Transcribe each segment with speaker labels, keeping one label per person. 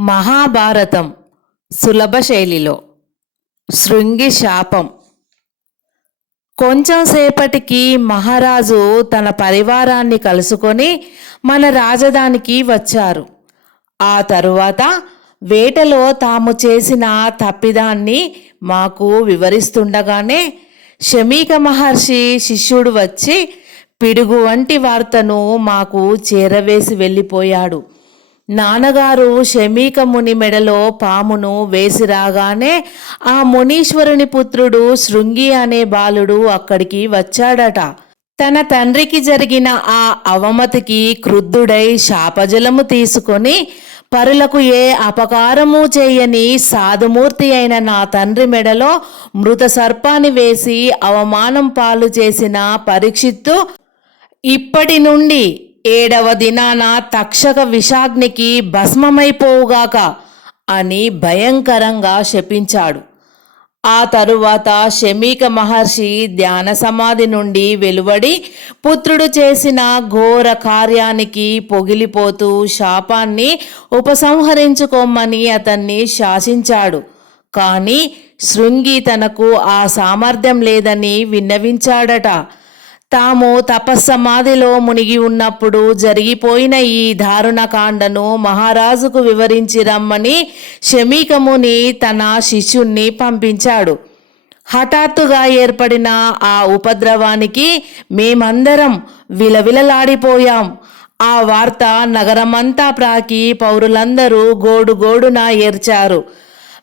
Speaker 1: మహాభారతం సులభ శైలిలో శృంగి శాపం. కొంచెం సేపటికి మహారాజు తన పరివారాన్ని కలుసుకొని మన రాజధానికి వచ్చారు. ఆ తరువాత వేటలో తాము చేసిన తప్పిదాన్ని మాకు వివరిస్తుండగానే శమీక మహర్షి శిష్యుడు వచ్చి పిడుగు వంటి వార్తను మాకు చేరవేసి వెళ్ళిపోయాడు. నాన్నగారు శమీక ముని మెడలో పామును వేసి రాగానే ఆ మునీశ్వరుని పుత్రుడు శృంగి అనే బాలుడు అక్కడికి వచ్చాడట. తన తండ్రికి జరిగిన ఆ అవమతికి క్రుద్ధుడై శాపజలము తీసుకొని పరులకు ఏ అపకారము చేయని సాధుమూర్తి అయిన నా తండ్రి మెడలో మృత సర్పాన్ని వేసి అవమానం పాలు చేసిన పరీక్షిత్తు ఇప్పటి నుండి ఏడవ దినాన తక్షక విషాగ్నికి భస్మమైపోవుగాక అని భయంకరంగా శపించాడు. ఆ తరువాత శమీక మహర్షి ధ్యాన సమాధి నుండి వెలువడి పుత్రుడు చేసిన ఘోర కార్యానికి పొగిలిపోతూ శాపాన్ని ఉపసంహరించుకోమని అతన్ని శాసించాడు. కానీ శృంగి తనకు ఆ సామర్థ్యం లేదని విన్నవించాడట. తాము తపస్సమాధిలో మునిగి ఉన్నప్పుడు జరిగిపోయిన ఈ దారుణకాండను మహారాజుకు వివరించి రమ్మని శమీకముని తన శిష్యుణ్ణి పంపించాడు. హఠాత్తుగా ఏర్పడిన ఆ ఉపద్రవానికి మేమందరం విలవిలలాడిపోయాం. ఆ వార్త నగరమంతా ప్రాకి పౌరులందరూ గోడు గోడున ఏర్చారు.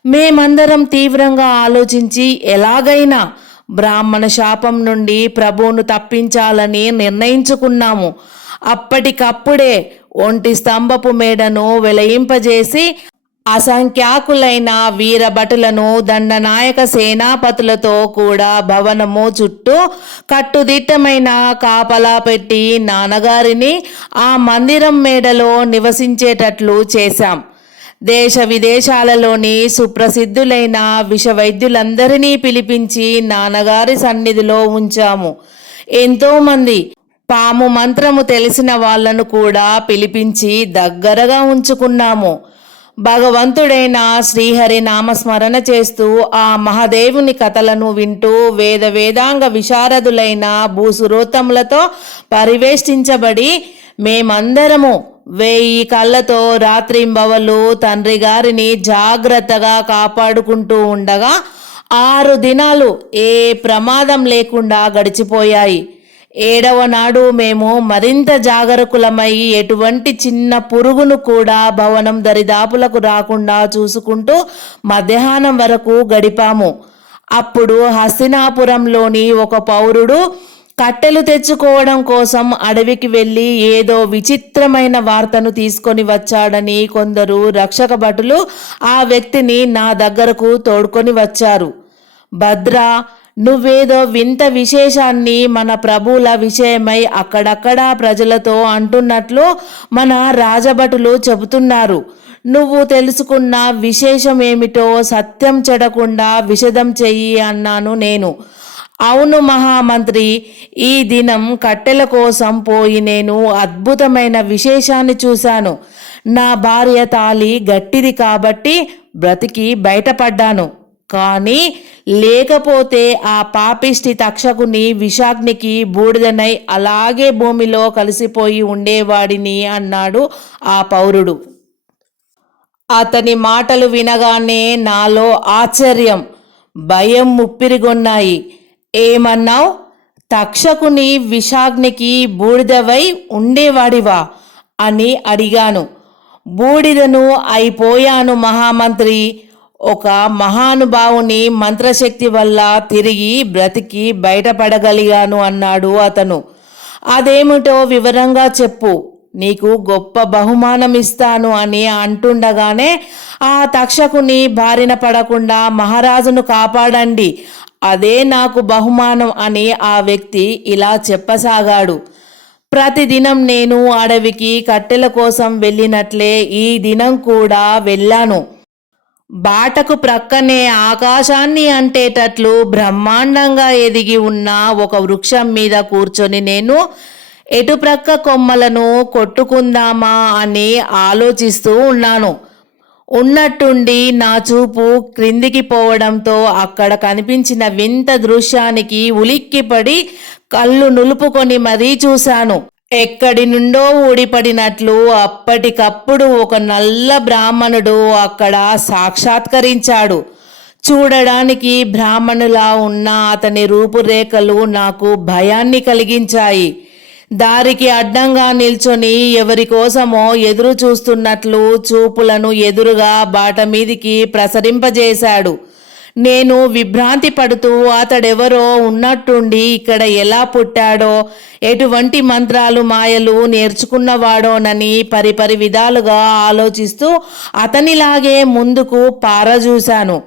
Speaker 1: మేమందరం తీవ్రంగా ఆలోచించి ఎలాగైనా బ్రాహ్మణ శాపం నుండి ప్రభువును తప్పించాలని నిర్ణయించుకున్నాము. అప్పటికప్పుడే ఒంటి స్తంభపు మేడను వెలయింపజేసి అసంఖ్యాకులైన వీరభటులను దండనాయక సేనాపతులతో కూడా భవనము చుట్టూ కట్టుదిట్టమైన కాపలా పెట్టి నాన్నగారిని ఆ మందిరం మేడలో నివసించేటట్లు చేశాం. దేశ విదేశాలలోని సుప్రసిద్ధులైన విషవైద్యులందరినీ పిలిపించి నాన్నగారి సన్నిధిలో ఉంచాము. ఎంతోమంది పాము మంత్రము తెలిసిన వాళ్ళను కూడా పిలిపించి దగ్గరగా ఉంచుకున్నాము. భగవంతుడైన శ్రీహరి నామస్మరణ చేస్తూ ఆ మహాదేవుని కథలను వింటూ వేద వేదాంగ విశారదులైన భూసురోత్తములతో పరివేష్టించబడి మేమందరము వేయి కళ్ళతో రాత్రింబవలు తండ్రి గారిని జాగ్రత్తగా కాపాడుకుంటూ ఉండగా ఆరు దినాలు ఏ ప్రమాదం లేకుండా గడిచిపోయాయి. ఏడవ నాడు మేము మరింత జాగరకులమై ఎటువంటి చిన్న పురుగును కూడా భవనం దరిదాపులకు రాకుండా చూసుకుంటూ మధ్యాహ్నం వరకు గడిపాము. అప్పుడు హస్తినాపురంలోని ఒక పౌరుడు కట్టెలు తెచ్చుకోవడం కోసం అడవికి వెళ్ళి ఏదో విచిత్రమైన వార్తను తీసుకొని వచ్చాడని కొందరు రక్షక భటులు ఆ వ్యక్తిని నా దగ్గరకు తోడుకొని వచ్చారు. భద్ర నువ్వేదో వింత విశేషాన్ని మన ప్రభువుల విషయమై అక్కడక్కడా ప్రజలతో అంటున్నట్లు మన రాజభటులు చెబుతున్నారు. నువ్వు తెలుసుకున్న విశేషం ఏమిటో సత్యం చెడకుండా విషదం చెయ్యి అన్నాను నేను. అవును మహామంత్రి ఈ దినం కట్టెల కోసం పోయి నేను అద్భుతమైన విశేషాన్ని చూశాను. నా భార్య తాలి గట్టిది కాబట్టి బ్రతికి బయటపడ్డాను. కానీ లేకపోతే ఆ పాపిష్టి తక్షకుని విషాగ్నికి బూడిదనై అలాగే భూమిలో కలిసిపోయి ఉండేవాడిని అన్నాడు ఆ పౌరుడు. అతని మాటలు వినగానే నాలో ఆశ్చర్యం భయం ముప్పిరిగొన్నాయి. ఏమన్నావు? తక్షకుని విషాగ్నికి బూడిదవై ఉండేవాడివా? అని అడిగాను. బూడిదను అయిపోయాను మహామంత్రి. ఒక మహానుభావుని మంత్రశక్తి వల్ల తిరిగి బ్రతికి బయటపడగలిగాను అన్నాడు అతను. అదేమిటో వివరంగా చెప్పు. నీకు గొప్ప బహుమానం ఇస్తాను అని అంటుండగానే ఆ తక్షకుని బారిన పడకుండా మహారాజును కాపాడండి అదే నాకు బహుమానం అని ఆ వ్యక్తి ఇలా చెప్పసాగాడు. ప్రతిదినం నేను అడవికి కట్టెల కోసం వెళ్ళినట్లే ఈ దినం కూడా వెళ్ళాను. బాటకు ప్రక్కనే ఆకాశాన్ని అంటేటట్లు బ్రహ్మాండంగా ఎదిగి ఉన్న ఒక వృక్షం మీద కూర్చొని నేను ఎటుప్రక్క కొమ్మలను కొట్టుకుందామా అని ఆలోచిస్తూ ఉన్నాను. ఉన్నట్టుండి నా చూపు క్రిందికి పోవడంతో అక్కడ కనిపించిన వింత దృశ్యానికి ఉలిక్కిపడి కళ్ళు నులుపుకొని మరీ చూశాను. ఎక్కడి నుండో ఊడిపడినట్లు అప్పటికప్పుడు ఒక నల్ల బ్రాహ్మణుడు అక్కడ సాక్షాత్కరించాడు. చూడడానికి బ్రాహ్మణులా ఉన్న అతని రూపురేఖలు నాకు భయాన్ని కలిగించాయి. దారికి అడ్డంగా నిల్చొని ఎవరి కోసమో ఎదురు చూస్తున్నట్లు చూపులను ఎదురుగా బాట మీదికి ప్రసరింపజేశాడు. నేను విభ్రాంతి పడుతూ అతడెవరో ఉన్నట్టుండి ఇక్కడ ఎలా పుట్టాడో ఎటువంటి మంత్రాలు మాయలు నేర్చుకున్నవాడోనని పరిపరి విధాలుగా ఆలోచిస్తూ అతనిలాగే ముందుకు పారజూశాను.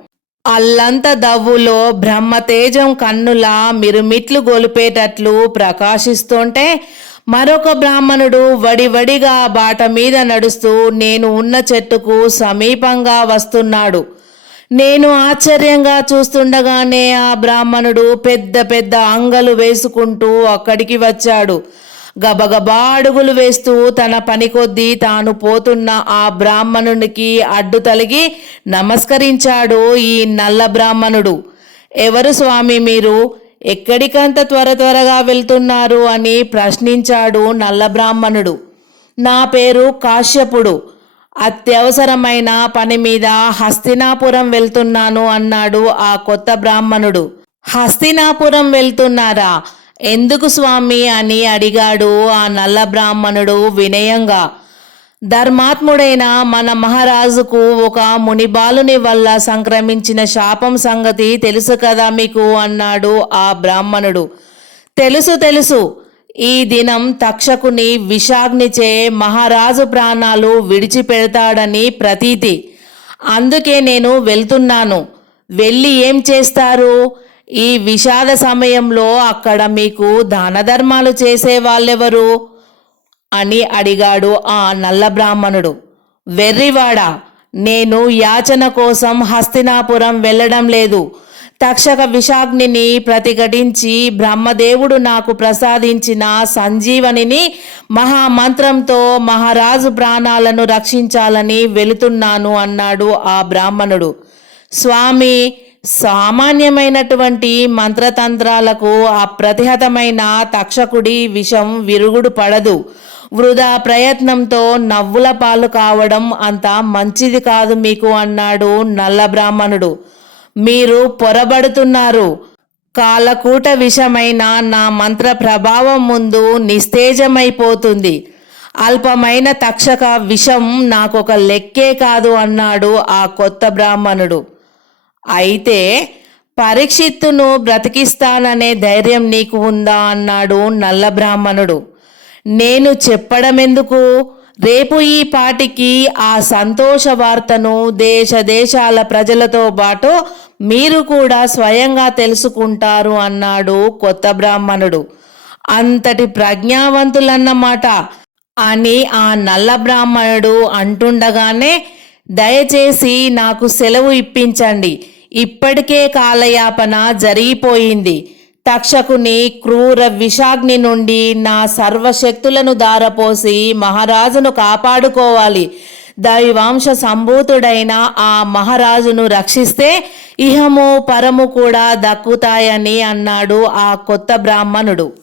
Speaker 1: అల్లంత దవ్వులో బ్రహ్మతేజం కన్నులా మిరుమిట్లు గొలిపేటట్లు ప్రకాశిస్తుంటే మరొక బ్రాహ్మణుడు వడివడిగా బాట మీద నడుస్తూ నేను ఉన్న చెట్టుకు సమీపంగా వస్తున్నాడు. నేను ఆశ్చర్యంగా చూస్తుండగానే ఆ బ్రాహ్మణుడు పెద్ద పెద్ద అంగలు వేసుకుంటూ అక్కడికి వచ్చాడు. గబగబా అడుగులు వేస్తూ తన పని కొద్దీ తాను పోతున్న ఆ బ్రాహ్మణునికి అడ్డు తలిగి నమస్కరించాడు ఈ నల్ల బ్రాహ్మణుడు. ఎవరు స్వామి మీరు? ఎక్కడికంత త్వర త్వరగా వెళ్తున్నారు అని ప్రశ్నించాడు నల్ల బ్రాహ్మణుడు. నా పేరు కాశ్యపుడు. అత్యవసరమైన పని మీద హస్తినాపురం వెళ్తున్నాను అన్నాడు ఆ కొత్త బ్రాహ్మణుడు. హస్తినాపురం వెళ్తున్నారా? ఎందుకు స్వామి అని అడిగాడు ఆ నల్ల బ్రాహ్మణుడు వినయంగా. ధర్మాత్ముడైన మన మహారాజుకు ఒక మునిబాలుని వల్ల సంక్రమించిన శాపం సంగతి తెలుసు కదా మీకు అన్నాడు ఆ బ్రాహ్మణుడు. తెలుసు తెలుసు. ఈ దినం తక్షకుని విషాగ్నిచే మహారాజు ప్రాణాలు విడిచిపెడతాడని ప్రతీతి. అందుకే నేను వెళ్తున్నాను. వెళ్ళి ఏం చేస్తారు? ఈ విషాద సమయంలో అక్కడ మీకు దాన ధర్మాలు చేసే వాళ్ళెవరు? అని అడిగాడు ఆ నల్ల బ్రాహ్మణుడు. వెర్రివాడా నేను యాచన కోసం హస్తినాపురం వెళ్ళడం లేదు. తక్షక విషాగ్నిని ప్రతిఘటించి బ్రహ్మదేవుడు నాకు ప్రసాదించిన సంజీవనిని మహామంత్రంతో మహారాజు ప్రాణాలను రక్షించాలని వెళుతున్నాను అన్నాడు ఆ బ్రాహ్మణుడు. స్వామి సామాన్యమైనటువంటి మంత్రతంత్రాలకు అప్రతిహతమైన తక్షకుడి విషం విరుగుడు పడదు. వృధా ప్రయత్నంతో నవ్వుల పాలు కావడం అంత మంచిది కాదు మీకు అన్నాడు నల్ల బ్రాహ్మణుడు. మీరు పొరబడుతున్నారు. కాలకూట విషమైన నా మంత్ర ప్రభావం ముందు నిస్తేజమైపోతుంది. అల్పమైన తక్షక విషం నాకొక లెక్కే కాదు అన్నాడు ఆ కొత్త బ్రాహ్మణుడు. అయితే పరీక్షిత్తును బ్రతికిస్తాననే ధైర్యం నీకు ఉందా అన్నాడు నల్ల బ్రాహ్మణుడు. నేను చెప్పడమెందుకు? రేపు ఈ పాటికి ఆ సంతోష వార్తను దేశ దేశాల ప్రజలతో పాటు మీరు కూడా స్వయంగా తెలుసుకుంటారు అన్నాడు కొత్త బ్రాహ్మణుడు. అంతటి ప్రజ్ఞావంతులన్నమాట అని ఆ నల్ల బ్రాహ్మణుడు అంటుండగానే దయచేసి నాకు సెలవు ఇప్పించండి. ఇప్పటికే కాలయాపన జరిగిపోయింది. తక్షకుని క్రూర విషాగ్ని నుండి నా సర్వశక్తులను దారపోసి మహారాజును కాపాడుకోవాలి. దైవాంశ సంభూతుడైన ఆ మహారాజును రక్షిస్తే ఇహము పరము కూడా దక్కుతాయని అన్నాడు ఆ కొత్త బ్రాహ్మణుడు.